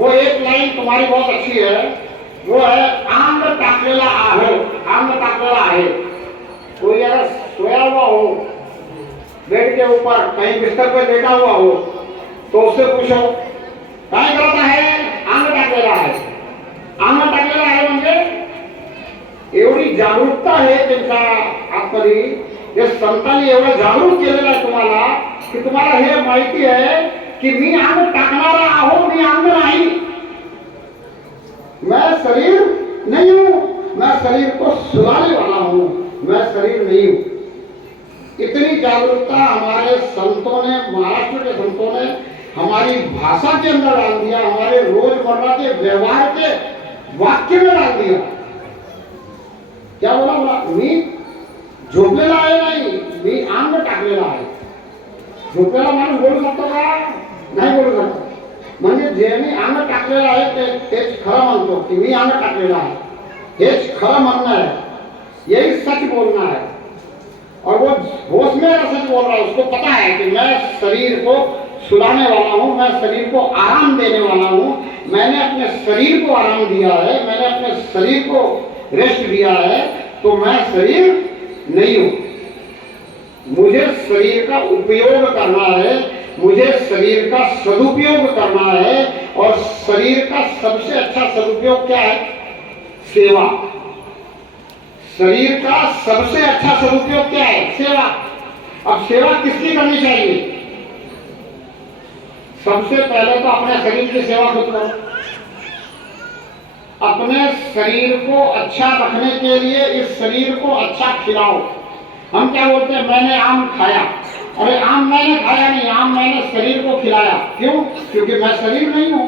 वो एक लाइन तुम्हारी बहुत अच्छी है, वो है आंग टाकलेला आहे, आंग टाकलेला आहे। कोई अगर सोया हुआ हो बेड के ऊपर, कहीं बिस्तर पे लेटा हुआ हो, तो उससे पूछो काय करता है, आंग टाकलेला आहे। आंग टाकलेला आहे म्हणजे एवढी जागरूकता आहे त्यांच्या आतमध्ये, या संतांनी एवढं जागरूक केलेलं आहे तुम्हाला की तुम्हाला हे माहिती आहे कि मी अंग टाकणारा आहो, मी अंग नहीं, मैं शरीर नहीं हूं, मैं शरीर को सुलाने वाला हूं, मैं शरीर नहीं हूं। इतनी जागरूकता हमारे संतों ने, महाराष्ट्र के संतों ने हमारी भाषा के अंदर डाल दिया, हमारे रोजमर्रा के व्यवहार के वाक्य में डाल दिया। क्या बोला, मी झोपलेला आहे नाही, मी अंग टाकलेला आहे। झोपलेला माणूस बोलू शकतो का? नाही बोलू शकतो। म्हणजे जे मी अंग टाकलेलं आहे तेच खरं म्हणतो की मी अंग टाकलेलं आहे, हेच खरं म्हणणं है, यही सच बोलना है। और वो होश में सच बोल रहा है, उसको पता है कि मैं शरीर को सुलाने वाला हूँ, मैं शरीर को आराम देने वाला हूँ, मैंने अपने शरीर को आराम दिया है, मैंने अपने शरीर को रेस्ट दिया है, तो मैं शरीर नहीं हूँ। मुझे शरीर का उपयोग करना है, मुझे शरीर का सदुपयोग करना है, और शरीर का सबसे अच्छा सदुपयोग क्या है? सेवा। शरीर का सबसे अच्छा सदुपयोग क्या है? सेवा। अब सेवा किसकी करनी चाहिए? सबसे पहले तो अपने शरीर की सेवा खुद करो। अपने शरीर को अच्छा रखने के लिए इस शरीर को अच्छा खिलाओ। हम क्या बोलते हैं, मैंने आम खाया, अरे आम मैंने खाया नहीं, आम मैंने शरीर को खिलाया। क्यों? क्योंकि मैं शरीर नहीं हूं,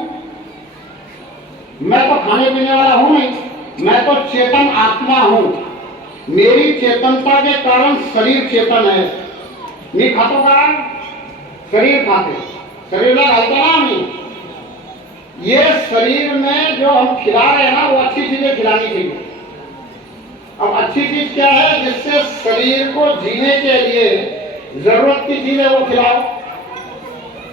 मैं तो खाने पीने वाला हूं नहीं, मैं तो चेतन आत्मा हूं। मेरी चेतनता के कारण शरीर चेतन है। मी खातो का? शरीर खाते, शरीरला घालतो ना आम्ही। ये शरीर में जो हम खिला रहे हैं ना, वो अच्छी चीजें खिलानी चाहिए। अब अच्छी चीज क्या है? जिससे शरीर को जीने के लिए जरूरत की चीज है वो खिलाओ,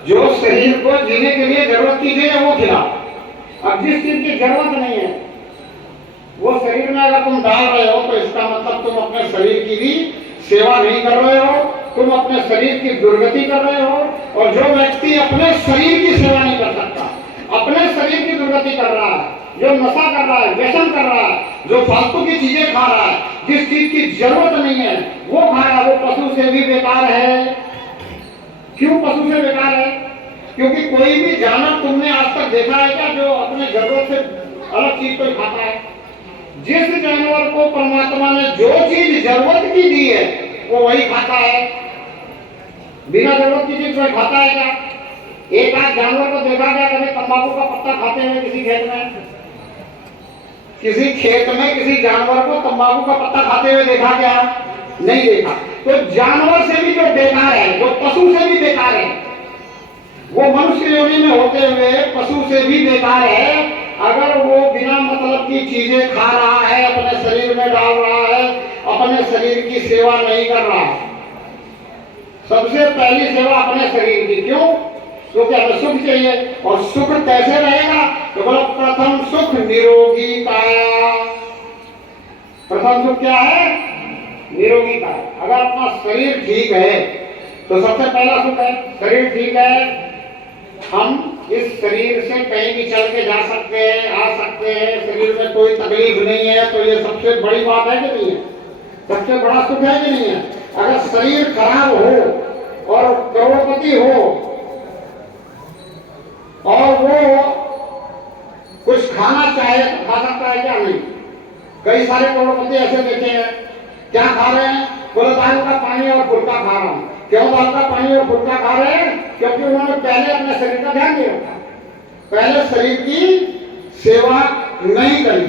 जो शरीर को जीने के लिए जरूरत की चीज है वो खिलाओ। अब जिस चीज की जरूरत नहीं है वो शरीर में अगर तुम डाल रहे हो, तो इसका मतलब तुम अपने शरीर की भी सेवा नहीं कर रहे हो, तुम अपने शरीर की दुर्गति कर रहे हो। और जो व्यक्ति अपने शरीर की सेवा नहीं कर सकता, अपने शरीर की दुर्गति कर रहा है, जो नशा कर रहा है, व्यसन कर रहा है, जो फालतू की चीजें खा रहा है, जिस चीज की जरूरत नहीं है वो खा रहा है, वो पशु से भी बेकार है। क्यों पशु से बेकार है? क्योंकि कोई भी जानवर तुमने आज तक देखा है क्या जो अपने जरूरत से अलग चीज को खाता है? जिस जानवर को परमात्मा ने जो चीज जरूरत की दी है वो वही खाता है, बिना जरूरत की चीज कोई खाता है क्या? एक आध जानवर को देखा गया कभी तंबाकू का पत्ता खाते हुए किसी खेत में? किसी खेत में किसी जानवर को तंबाकू का पत्ता खाते हुए देखा क्या? नहीं देखा। तो जानवर से भी जो बेकार है, जो पशु से भी बेकार है, वो मनुष्य योनि में होते हुए पशु से भी बेकार है। अगर वो बिना मतलब की चीजें खा रहा है, अपने शरीर में डाल रहा है, अपने शरीर की सेवा नहीं कर रहा है। सबसे पहली सेवा अपने शरीर की। क्यों? क्योंकि हमें सुख चाहिए। और सुख कैसे रहेगा? तो बोलो प्रथम सुख निरोगी काया। प्रथम सुख क्या है? निरोगी काया। अगर अपना शरीर ठीक है तो सबसे पहला सुख है। शरीर ठीक है, हम इस शरीर से कहीं भी चल के जा सकते हैं, आ सकते हैं, शरीर में कोई तकलीफ नहीं है, तो ये सबसे बड़ी बात है कि नहीं है? सबसे बड़ा सुख है कि नहीं है? अगर शरीर खराब हो और करोड़पति हो और वो कुछ खाना चाहे तो खा सकता है क्या? नहीं। कई सारे करोड़पति ऐसे देखे हैं, क्या खा रहे हैं? बोले दाल का पानी और फुल्का खा रहा हूं। क्यों दाल का पानी और फुल्का खा रहे हैं? क्योंकि उन्होंने पहले अपने शरीर का ध्यान नहीं रखा, पहले शरीर की सेवा नहीं करी।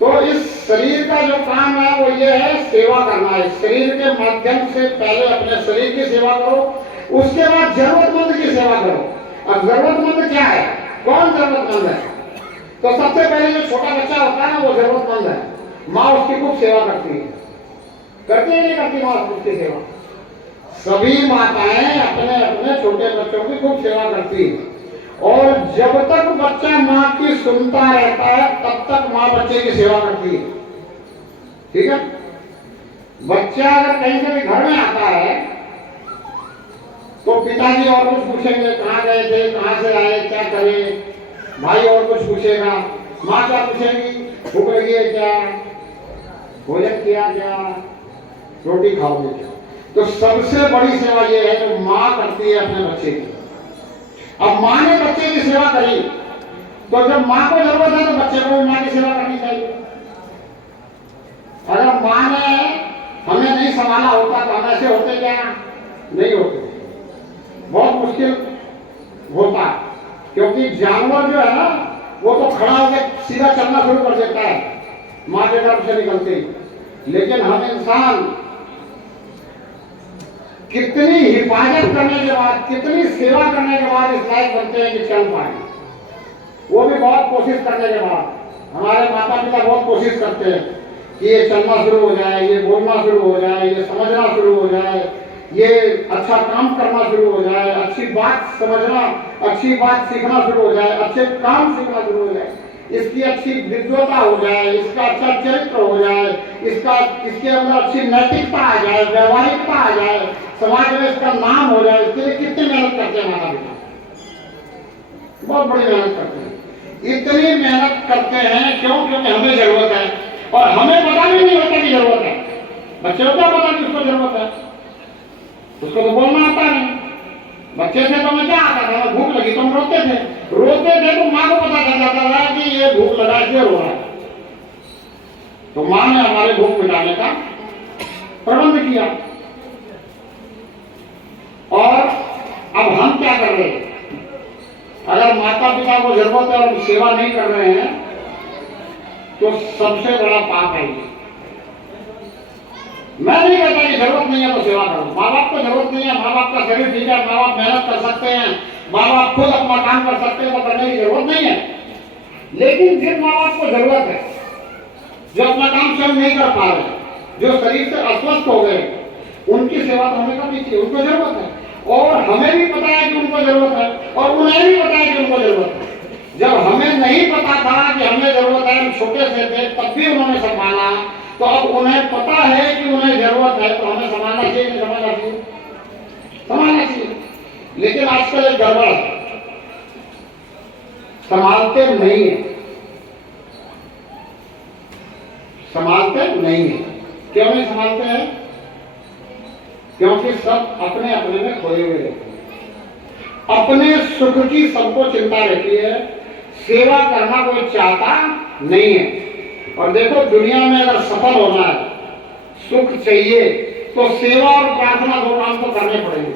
तो इस शरीर का जो काम है वो ये है, सेवा करना है। शरीर के माध्यम से पहले अपने शरीर की सेवा करो, उसके बाद जरूरतमंद की सेवा करो। अब जरूरतमंद क्या है? कौन जरूरतमंद है? तो सबसे पहले जो छोटा बच्चा होता है ना वो जरूरतमंद है। माँ उसकी खूब सेवा करती है, करती है नहीं करती माँ उसकी सेवा? सभी माताएं अपने अपने छोटे बच्चों की खूब सेवा करती है। और जब तक बच्चा माँ की सुनता रहता है तब तक माँ बच्चे की सेवा करती है। ठीक है, बच्चा अगर कहीं से भी घर में आता है तो पिताजी और कुछ पूछेंगे, कहाँ गए थे, कहाँ से आए, क्या करे, भाई और कुछ पूछेगा, माँ क्या पूछेगी, भूख लगी है क्या, भोजन किया क्या, रोटी खाओगे क्या। तो सबसे बड़ी सेवा ये है जो माँ करती है अपने बच्चे की। अब माँ ने बच्चे की सेवा करी तो जब माँ को जरूरत है तो बच्चे को भी माँ की सेवा करनी चाहिए। अगर माँ ने हमें नहीं संभाला होता तो हम ऐसे होते क्या, नहीं होते, बहुत मुश्किल होता। क्योंकि जानवर जो है ना वो तो खड़ा होकर सीधा चलना शुरू कर देता है माँ के गर्भ से निकलते ही, लेकिन हम इंसान कितनी हिफाजत करने के बाद, कितनी सेवा करने के बाद इस लायक बनते हैं कि चल पाए, वो भी बहुत कोशिश करने के बाद। हमारे माता पिता बहुत कोशिश करते हैं कि ये चलना शुरू हो जाए, ये बोलना शुरू हो जाए, ये समझना शुरू हो जाए, ये अच्छा काम करना शुरू हो जाए, अच्छी बात समझना, अच्छी बात सीखना शुरू हो जाए, अच्छे काम सीखना शुरू हो जाए, इसकी अच्छी विद्वता हो जाए, इसका अच्छा चरित्र हो जाए, इसके अंदर अच्छी नैतिकता आ जाए, व्यवहारिकता आ जाए, समाज में इसका नाम हो जाए। इसके लिए कितनी मेहनत करते हैं माता पिता, बहुत बड़ी मेहनत करते हैं। इतनी मेहनत करते हैं क्यों? क्योंकि हमें जरूरत है और हमें पता भी नहीं होता कि जरूरत है। बच्चे को क्या पता कि उसको जरूरत है, उसको तो बोलना आता नहीं। बच्चे थे तो मैं क्या आता था, भूख लगी तो हम रोते थे तो माँ को पता चल जाता था कि ये भूख लगा इसलिए रो रहा है। तो माँ ने हमारे भूख मिटाने का प्रबंध किया। और अब हम क्या कर रहे हैं? अगर माता पिता को जरूरत है और हम सेवा नहीं कर रहे हैं तो सबसे बड़ा पाप है ये। मैं नहीं कहता कि जरूरत नहीं है तो सेवा करो, माँ बाप को जरूरत नहीं है, माँ बाप का शरीर ठीक है, माँ बाप मेहनत कर सकते हैं, माँ बाप खुद अपना काम कर सकते हैं, तो करने की जरूरत नहीं है। लेकिन जिन माँ बाप को जरूरत है, जो अपना काम स्वयं नहीं कर पा रहे, जो शरीर से अस्वस्थ हो गए, उनकी सेवा तो हमें करनी चाहिए। उनको जरूरत है और हमें भी पता है कि उनको जरूरत है और उन्हें भी पता है कि उनको जरूरत है। जब हमें नहीं पता था कि हमें जरूरत है, हम छोटे से थे, तब भी उन्होंने संभाला, तो अब उन्हें पता है कि उन्हें जरूरत है तो हमें संभालना चाहिए, नहीं संभालना चाहिए? संभालना चाहिए। लेकिन आजकल एक गड़बड़ है, संभालते नहीं है, संभालते नहीं है। क्यों नहीं संभालते हैं? क्योंकि सब अपने अपने में खोए हुए रहते हैं, अपने सुख की सबको चिंता रहती है, सेवा करना कोई चाहता नहीं है। और देखो, दुनिया में अगर सफल होना है, सुख चाहिए, तो सेवा और प्रार्थना दो काम तो करने पड़ेंगे।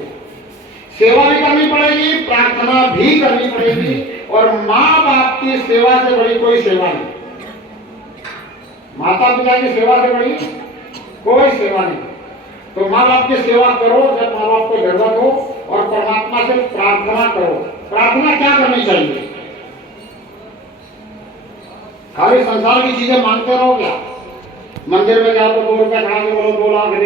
सेवा भी करनी पड़ेगी, प्रार्थना भी करनी पड़ेगी, और माँ बाप की सेवा से बड़ी कोई सेवा नहीं। माता पिता की सेवा से बड़ी कोई सेवा नहीं। तो माँ बाप की सेवा करो जब माँ बाप को जरूरत हो, और परमात्मा से प्रार्थना करो। प्रार्थना क्या करनी चाहिए? खाली संसार की चीजें मांगते रहो क्या? मंदिर में जाओ तो 2 रुपए खड़ा के बोलो 2 लाख दे,